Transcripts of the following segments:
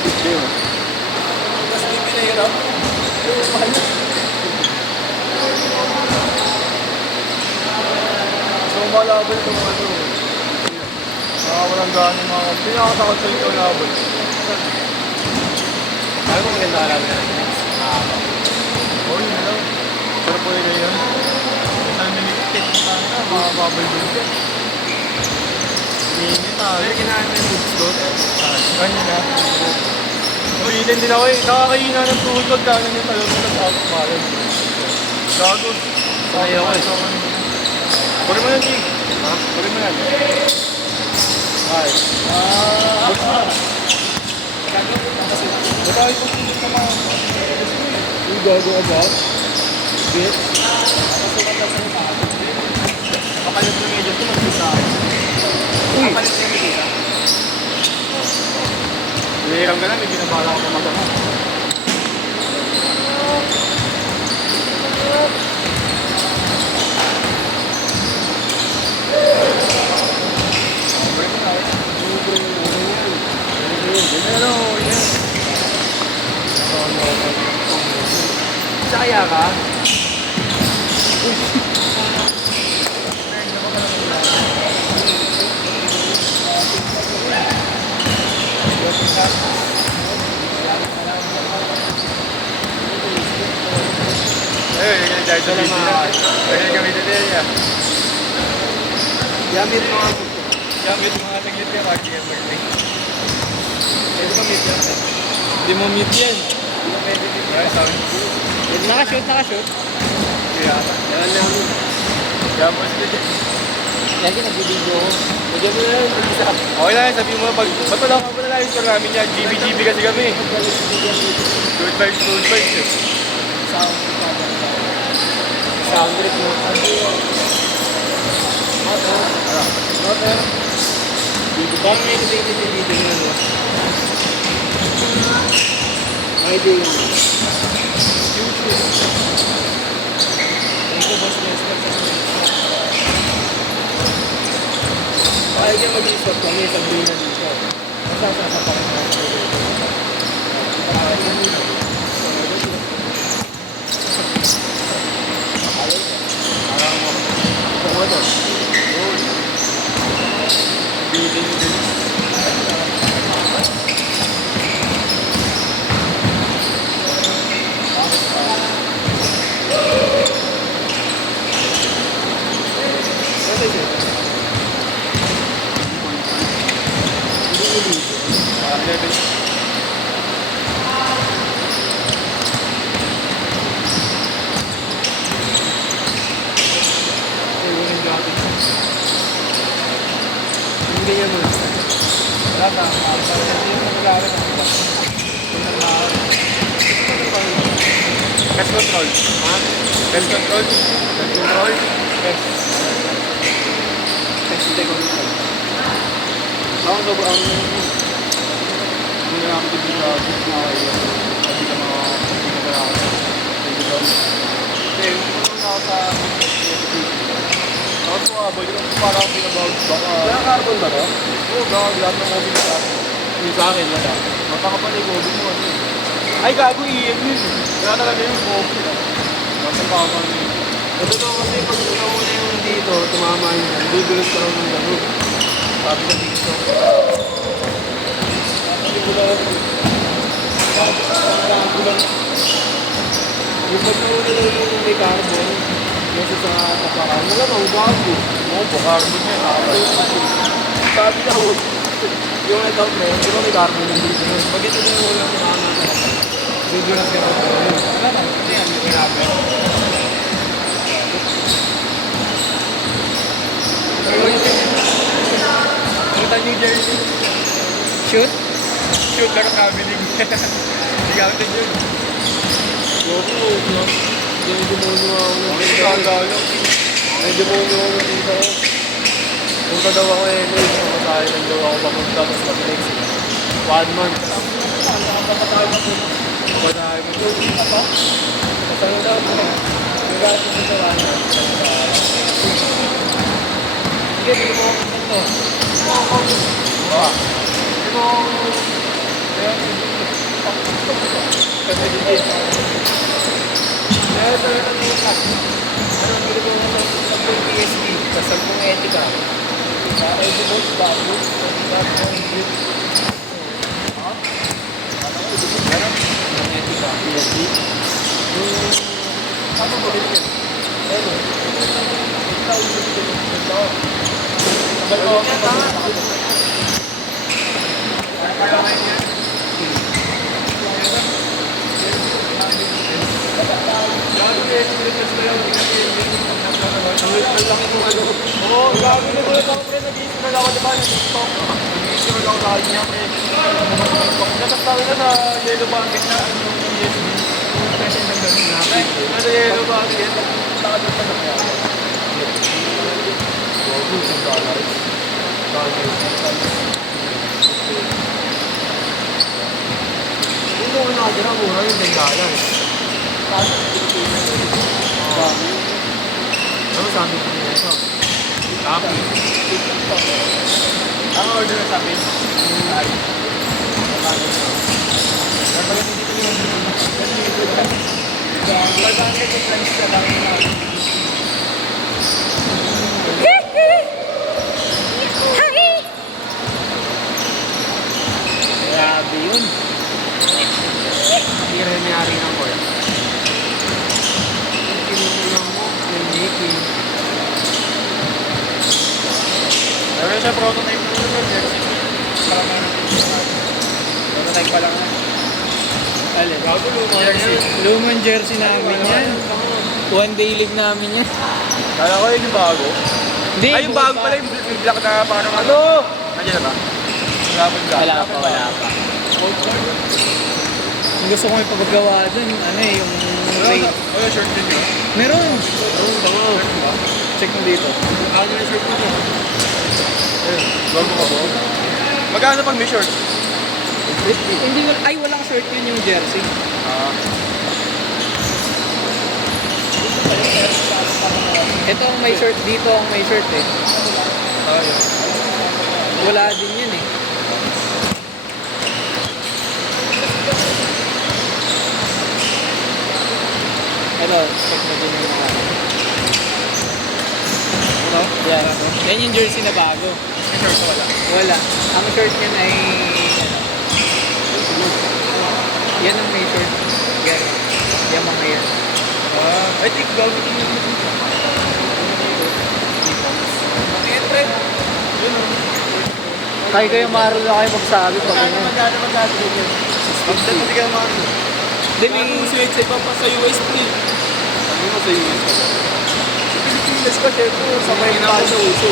Hindi mo. Mas di pinahirap. So, malabal itong ano. Walang gano'n mga kampi. Nakakatakot sa ito labal. Sabi ko maganda alam na natin. Oo, yun na lang. Sarap po nila yun. Saan minipit na tayo na, makakababal din ka. Hindi tayo. Kaya kinahan mo yung gusto. Ganyan na. Ulitin din ako eh. Nakakahina ng tuhod pag kanan yung talong ng out-malan. Gago. Sanay ako eh. Puri mo yan, Jig. Ha? Puri mo yan. Ay. Matay po sila sa mga. Yung gago ka ba? Bit? Kapalit ng medyo ito mag-isa. Kapalit ng medyo. Hihirang ka na, may binabala ko pa magama. Saya ka? Ayun, dahil sa video na. Dahil gamitin din niya. Gamit mo ako. Gamit mga taglit ka, Rocky and Birthday. Pwede ba meet yan? Hindi mo meet yan. Hindi mo pwede meet Ay, yan. sabi. Nakashoot, nakashoot. Kaya, Yan lang. kaya mo sila dyan. Lagi nagbibideo ko. Bigyan mo na lang. Mag-isa. Okay lang, sabihin mo, ba't wala ka pa na lang yung namin niya? GB kasi kami. Good vibes eh. Sound trip mo. Motor. Dito ba may nabigyan sa dito nyo? Ay, di yun. Thank you, boss. Kaya dyan mag-i-stop kami sa green na dito. Masasasa pa kami ng hindi ganyan mo. Wala ka. Hindi mo nag-aaral ng iba. Pest control. Ha? Pest control. Pest control? Pest. Pest control. Ako sa buang Hindi na namin dito sa bus na kayo. Sabi ka mga pinagalakan. Hindi daw. Hindi, pumunta ako sa ako po aboy ko parang pinabawag baka. Wala carbon ba to? Oo, baka lahat ng oven sa akin. Yung sa akin, wala. Mapakapalig oven mo ano. Ay gago EM yun. Kaya talaga yung oven. Nasa tama yun. Ito to kasi pag nauna yung dito, tumama yun. Bibulot ka lang ng gano'n. Sabi ko dito. Sabi ko lang. Sabi ko lang. Yung pag nauna lang yung may carbon, kasi sa tapakan, malamang bago. Oo, bukarbon yan. Sabi na ako, yung account mo, di ba may carbon yung dito? Pag ito din yung ulang tumama na, bibulot ka lang. Wala na, kasi yan, yung grabe. Punta New Jersey. Shoot? Shoot lang kabiling. Hindi gamit yun. Goku, no? Yung demonyo ako ng Bakit dito. kagalo? Yung demonyo ako ng dito. Punta daw ako mamatay lang daw ako papunta, tapos pag-next. 1 month. Patay mo ito. Patay daw ito. Yung gato sa sarana. Sige, hindi mo ako ito. Hindi mo ako ito. Kaya talaga naman. Ano, bili ko ng PSP, sa 10 etika. Para ito boss, bago. Ang etika. PSP. Ano ba ito? Ano? Oo, gabi na gulat ako pre, nag-iisimal ako diba yung TikTok. Nag-iisimal ako sa kanya pre. Natastawi na sa yellow bucket na yung PSP. Nasa yellow bucket, takad na sa kaya. Kung doon na dyan, mura yung $10. Ano sabi ko niya ito? Tapi. Ang order na sabi. Ay. Grabe yun. Hindi rin may-ari ng court. Kinukulang mo, yung making. Pero siya prototype na yung jersey. Para may prototype pa lang na. Alin? Bago lumang jersey. Lumang jersey namin yan. One day league namin yan. Kala ko yun yung bago. Hindi, Ay, yung bago pala yung black na parang ano? Nandiyan na ba? Wala pa. Yung gusto kong ipagagawa dun, ano eh, yung Ay, yung shirt din yun. meron. Bango. Check mo dito. Ano yung shirt din yun? Bago ka ba? Magkano pag may short? Hindi, ay walang shirt yun yung jersey. Ito ang may shirt, dito ang may shirt eh. Yun. Wala din yun eh. Ito, check mo din yung mga Ano? yan. Yan yung jersey na bago. May short wala. Wala. Ang shirt niyan ay yan ang may shirt. Yan. Yan mga yan. I think bago din yung Kaya kayo marunong na kayo magsabi pag ganyan. Magkano din yun? Hindi ka naman. Hindi, may... Sweet sa iba pa sa US pre. Sabi mo sa US. Pilipinas ka syempre, sa may pa sa uso.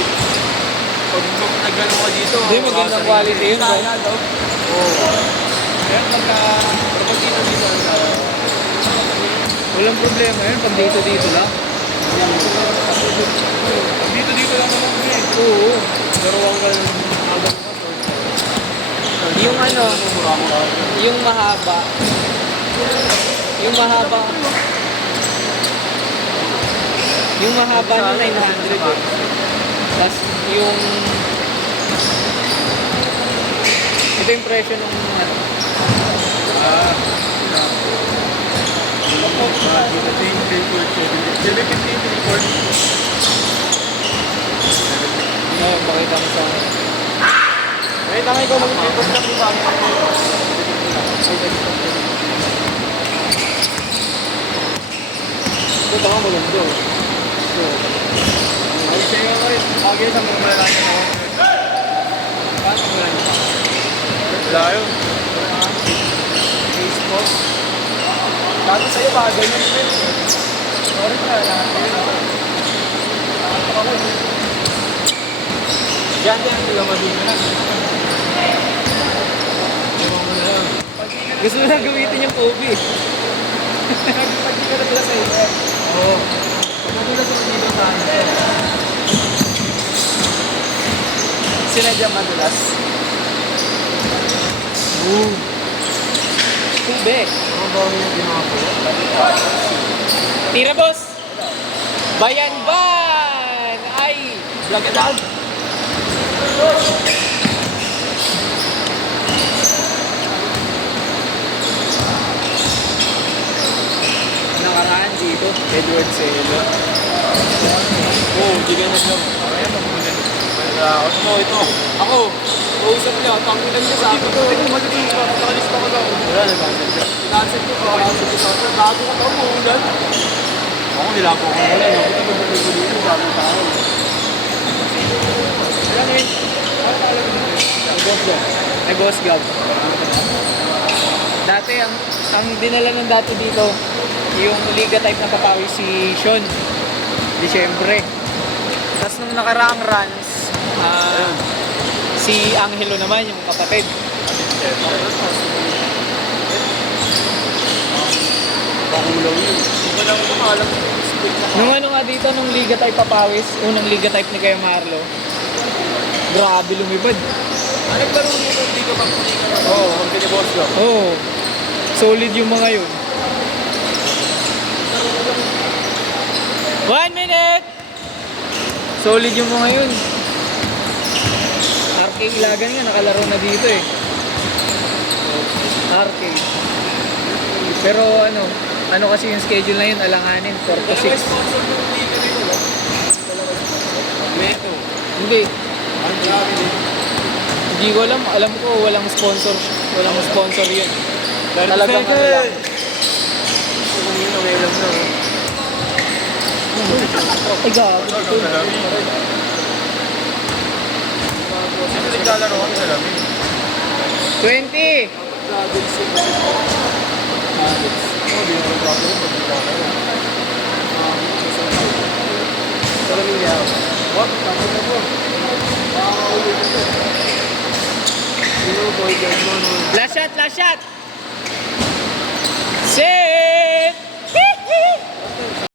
Pag nagano ka dito. Hindi, magandang quality yun, bro. Oo. Kaya pag dito Walang problema yun, pag dito lang. dito lang naman eh. Oo. Daruwang ka habang Yung ano, yung mahaba. Yung mahaba. Yung mahaba na 900 eh. Tapos yung... Ito yung presyo ng ano. No, pakita mo sa ano. Wait, nakay ko mag-report na kung bakit. Ito baka malundo. Ay, siya nga kayo. Bagay sa mga malalaki na ako. Paano mo lang ito? Wala yun. Facebook. Dati sa'yo bagay yun. Sorry pa, Diyan din ang lamadin na. Gusto mo na gamitin yung Kobe. Pag-hindi ka na pala sa iyo. Oo. Magulas mo dito sa ano. Sinadya madulas. Kobe. Ano ba yung ginawa ko? Tira, boss! Bayan ban! Ay! Lagadag! to. Edward Celo. Oo, hindi ka nag-lang. Ayan, mabunin. Ano mo ito? Ako, kausap niya, tanginan niya sa akin. Ito, matutulog ka. Nakalista ko daw. Wala, nag-cancel siya. Cancel ko, cancel ko sa akin. Bago ka pa umuulan. Ako, nilapo ko muna. Nakuta ko dito, bagong tao. Ayan eh. Ano alam mo dito? Ay, Boss Gab. Dati, ang dinala ng dati dito, yung Liga type na papawi si Sean. Disyembre. Tapos nung nakaraang runs, si Angelo naman, yung kapatid. Pakulaw yun. Hindi ko lang alam yung split na. Nung ano nga dito, nung Liga type papawis, unang Liga type ni Kuya Marlo, grabe lumipad. Ano ba rin yung hindi ka magpunin ka na? Oo, ang pinibos ko. Oo. Solid yung mga yun. 1 minute! Solid yung mga yun. Arcade Ilagan nga, nakalaro na dito eh. Arcade. Pero ano kasi yung schedule na yun, alanganin, 4 to 6. sponsor yung liga nito, no? Meto. Hindi, Ang dami din. hindi ko alam. Alam ko, walang sponsor yun. Talagang ano lang. Kung yun, okay lang na. Ay, gabi. Sino naglalaro kami sa lamin? 20! Dragons yun. Dragons. Oo, di naman dragons. Magkita ka na. Sa lamin niya. What? Tama na po. Makakaulit ito. Sino, boy, guys mo, no? Last shot!